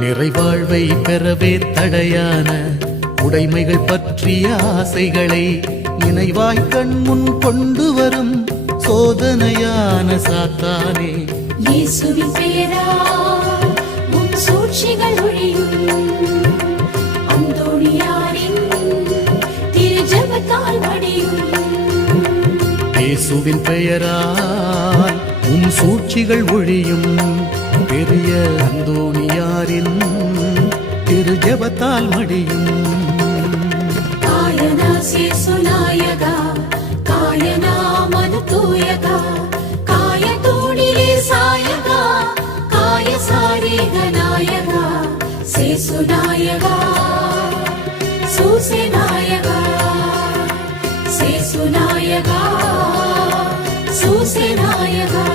நிறைவாழ்வை பெறவே தடையான உடைமைகள் பற்றிய ஆசைகளை நினைவாய் கண் முன் கொண்டு வரும் சோதனையான சாத்தானே, இயேசுவின் பெயரால் உன் சூழ்ச்சிகள் ஒழியும். அந்தோணியாரின் திரு ஜெபத்தால் மடியும். இயேசுவின் பெயரால் உன் சூழ்ச்சிகள் ஒழியும். பெரிய அந்தோணியாரின் திரு ஜெபத்தால் மடியும். காயனா சேசுநாயகா, காயனா மனதூயகா, காய தூணிலே சாயகா, காய சாரீக நாயகா, சேசுநாயகா, சூசேநாயகா, சேசுநாயகா, சூசேநாயகா.